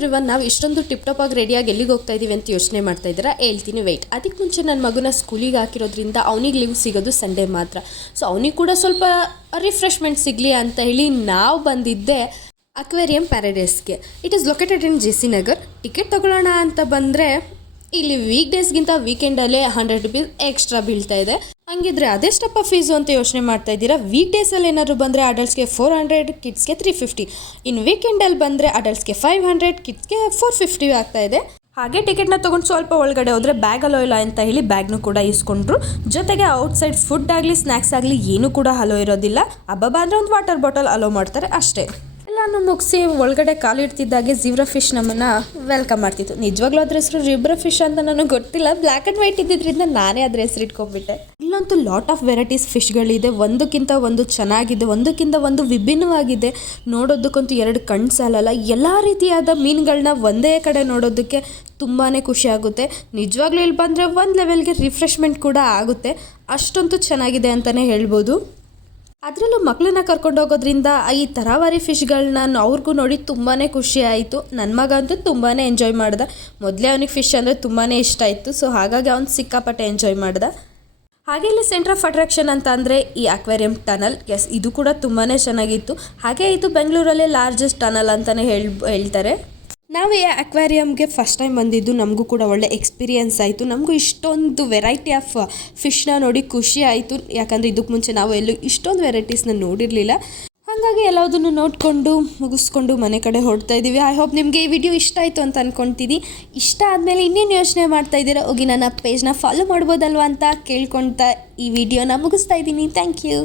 Everyone, ನಾವು ಇಷ್ಟೊಂದು tip top ಆಗಿ ರೆಡಿಯಾಗಿ ಎಲ್ಲಿಗೆ ಹೋಗ್ತಾ ಇದೀವಿ ಅಂತ ಯೋಚನೆ ಮಾಡ್ತಾ ಇದ್ದೀರಾ? ಹೇಳ್ತೀನಿ ವೆಯ್ಟ್. ಅದಕ್ಕೆ ಮುಂಚೆ ನನ್ನ ಮಗನ ಸ್ಕೂಲಿಗೆ ಹಾಕಿರೋದ್ರಿಂದ ಅವನಿಗೆ ಲೀವ್ ಸಿಗೋದು ಸಂಡೇ ಮಾತ್ರ. ಸೊ ಅವನಿಗೆ ಕೂಡ ಸ್ವಲ್ಪ ರಿಫ್ರೆಶ್ಮೆಂಟ್ ಸಿಗಲಿ ಅಂತ ಹೇಳಿ ನಾವು ಬಂದಿದ್ದೆ ಅಕ್ವೇರಿಯಂ ಪ್ಯಾರಡೈಸ್ಗೆ. It is located in J C Nagar. Ticket ತೊಗೊಳ್ಳೋಣ ಅಂತ ಬಂದರೆ ಇಲ್ಲಿ ವೀಕ್ ಡೇಸ್ಗಿಂತ ವೀಕೆಂಡಲ್ಲೇ 100 rupees ಎಕ್ಸ್ಟ್ರಾ ಬೀಳ್ತಾ ಇದೆ. ಹಂಗಿದ್ರೆ ಅದೆಷ್ಟಪ್ಪ ಫೀಸು ಅಂತ ಯೋಚನೆ ಮಾಡ್ತಾ ಇದ್ದೀರಾ? ವೀಕ್ ಡೇಸಲ್ಲಿ ಏನಾದ್ರು ಬಂದರೆ ಅಡಲ್ಟ್ಸ್ಗೆ 400, ಕಿಡ್ಸ್ಗೆ 350. ಇನ್ನು ವೀಕೆಂಡಲ್ಲಿ ಬಂದರೆ ಅಡಲ್ಟ್ಸ್ಗೆ 500, ಕಿಡ್ಸ್ಗೆ 450 ಆಗ್ತಾ ಇದೆ. ಹಾಗೆ ಟಿಕೆಟ್ನ ತೊಗೊಂಡು ಸ್ವಲ್ಪ ಒಳಗಡೆ ಹೋದರೆ ಬ್ಯಾಗ್ ಅಲೋ ಇಲ್ಲ ಅಂತ ಹೇಳಿ ಬ್ಯಾಗ್ನು ಕೂಡ ಇಸ್ಕೊಂಡ್ರು. ಜೊತೆಗೆ ಔಟ್ಸೈಡ್ ಫುಡ್ ಆಗಲಿ ಸ್ನ್ಯಾಕ್ಸ್ ಆಗಲಿ ಏನೂ ಕೂಡ ಅಲೋ ಇರೋದಿಲ್ಲ. ಹಬ್ಬ ಅಂದರೆ ಒಂದು ವಾಟರ್ ಬಾಟಲ್ ಅಲೋ ಮಾಡ್ತಾರೆ ಅಷ್ಟೇ. ಎಲ್ಲಾನು ಮುಗಿಸಿ ಒಳಗಡೆ ಕಾಲಿಡ್ತಿದ್ದಾಗೆ ಝೀಬ್ರಾ ಫಿಶ್ ನಮ್ಮನ್ನು ವೆಲ್ಕಮ್ ಮಾಡ್ತಿತ್ತು. ನಿಜವಾಗ್ಲೂ ಅದ್ರ ಹೆಸರು ಝೀಬ್ರಾ ಫಿಶ್ ಅಂತ ನನಗೆ ಗೊತ್ತಿಲ್ಲ. ಬ್ಲ್ಯಾಕ್ ಆ್ಯಂಡ್ ವೈಟ್ ಇದ್ದಿದ್ದರಿಂದ ನಾನೇ ಅದ್ರ ಹೆಸರು ಇಟ್ಕೊಂಡ್ಬಿಟ್ಟೆ. ಇಲ್ಲಂತೂ ಲಾಟ್ ಆಫ್ ವೆರೈಟೀಸ್ ಫಿಶ್ಗಳಿದೆ. ಒಂದಕ್ಕಿಂತ ಒಂದು ಚೆನ್ನಾಗಿದೆ, ಒಂದಕ್ಕಿಂತ ಒಂದು ವಿಭಿನ್ನವಾಗಿದೆ. ನೋಡೋದಕ್ಕಂತೂ ಎರಡು ಕಣ್ಣು ಸಾಲಲ್ಲ. ಎಲ್ಲ ರೀತಿಯಾದ ಮೀನುಗಳನ್ನ ಒಂದೇ ಕಡೆ ನೋಡೋದಕ್ಕೆ ತುಂಬಾ ಖುಷಿ ಆಗುತ್ತೆ. ನಿಜವಾಗ್ಲೂ ಇಲ್ಲಿ ಬಂದರೆ ಒಂದು ಲೆವೆಲ್ಗೆ ರಿಫ್ರೆಶ್ಮೆಂಟ್ ಕೂಡ ಆಗುತ್ತೆ. ಅಷ್ಟಂತೂ ಚೆನ್ನಾಗಿದೆ ಅಂತಲೇ ಹೇಳ್ಬೋದು. ಅದರಲ್ಲೂ ಮಕ್ಕಳನ್ನ ಕರ್ಕೊಂಡು ಹೋಗೋದ್ರಿಂದ ಈ ತರಾವರಿ ಫಿಶ್ಗಳನ್ನ ಅವ್ರಿಗೂ ನೋಡಿ ತುಂಬಾ ಖುಷಿ ಆಯಿತು. ನನ್ನ ಮಗ ಅಂತೂ ತುಂಬಾ ಎಂಜಾಯ್ ಮಾಡ್ದೆ. ಮೊದಲೇ ಅವನಿಗೆ ಫಿಶ್ ಅಂದರೆ ತುಂಬಾ ಇಷ್ಟ ಆಯಿತು. ಸೊ ಹಾಗಾಗಿ ಅವ್ನು ಸಿಕ್ಕಾಪಟ್ಟೆ ಎಂಜಾಯ್ ಮಾಡ್ದೆ. ಹಾಗೆ ಇಲ್ಲಿ ಸೆಂಟರ್ ಆಫ್ ಅಟ್ರಾಕ್ಷನ್ ಅಂತ ಅಂದರೆ ಈ ಅಕ್ವೇರಿಯಂ ಟನಲ್. ಎಸ್, ಇದು ಕೂಡ ತುಂಬಾ ಚೆನ್ನಾಗಿತ್ತು. ಹಾಗೆ ಇದು ಬೆಂಗಳೂರಲ್ಲೇ ಲಾರ್ಜೆಸ್ಟ್ ಟನಲ್ ಅಂತಲೇ ಹೇಳ್ತಾರೆ. ನಾವು ಈ ಅಕ್ವೇರಿಯಮ್ಗೆ ಫಸ್ಟ್ ಟೈಮ್ ಬಂದಿದ್ದು. ನಮಗೂ ಕೂಡ ಒಳ್ಳೆ ಎಕ್ಸ್ಪೀರಿಯೆನ್ಸ್ ಆಯಿತು. ನಮಗೂ ಇಷ್ಟೊಂದು ವೆರೈಟಿ ಆಫ್ ಫಿಶ್ನ ನೋಡಿ ಖುಷಿ ಆಯಿತು. ಯಾಕಂದರೆ ಇದಕ್ಕೆ ಮುಂಚೆ ನಾವು ಎಲ್ಲೂ ಇಷ್ಟೊಂದು ವೆರೈಟೀಸ್ನ ನೋಡಿರಲಿಲ್ಲ. ಹಾಗಾಗಿ ಎಲ್ಲದನ್ನು ನೋಡಿಕೊಂಡು ಮುಗಿಸ್ಕೊಂಡು ಮನೆ ಕಡೆ ಹೊರಡ್ತಾ ಇದ್ದೀವಿ. ಐ ಹೋಪ್ ನಿಮಗೆ ಈ ವಿಡಿಯೋ ಇಷ್ಟ ಆಯಿತು ಅಂತ ಅಂದ್ಕೊಳ್ತೀನಿ. ಇಷ್ಟ ಆದಮೇಲೆ ಇನ್ನೇನು ಯೋಚನೆ ಮಾಡ್ತಾ ಇದ್ದೀರಾ? ಹೋಗಿ ನನ್ನ ಪೇಜ್ನ ಫಾಲೋ ಮಾಡ್ಬೋದಲ್ವ ಅಂತ ಕೇಳ್ಕೊಳ್ತಾ ಈ ವಿಡಿಯೋನ ಮುಗಿಸ್ತಾ ಇದ್ದೀನಿ. Thank you.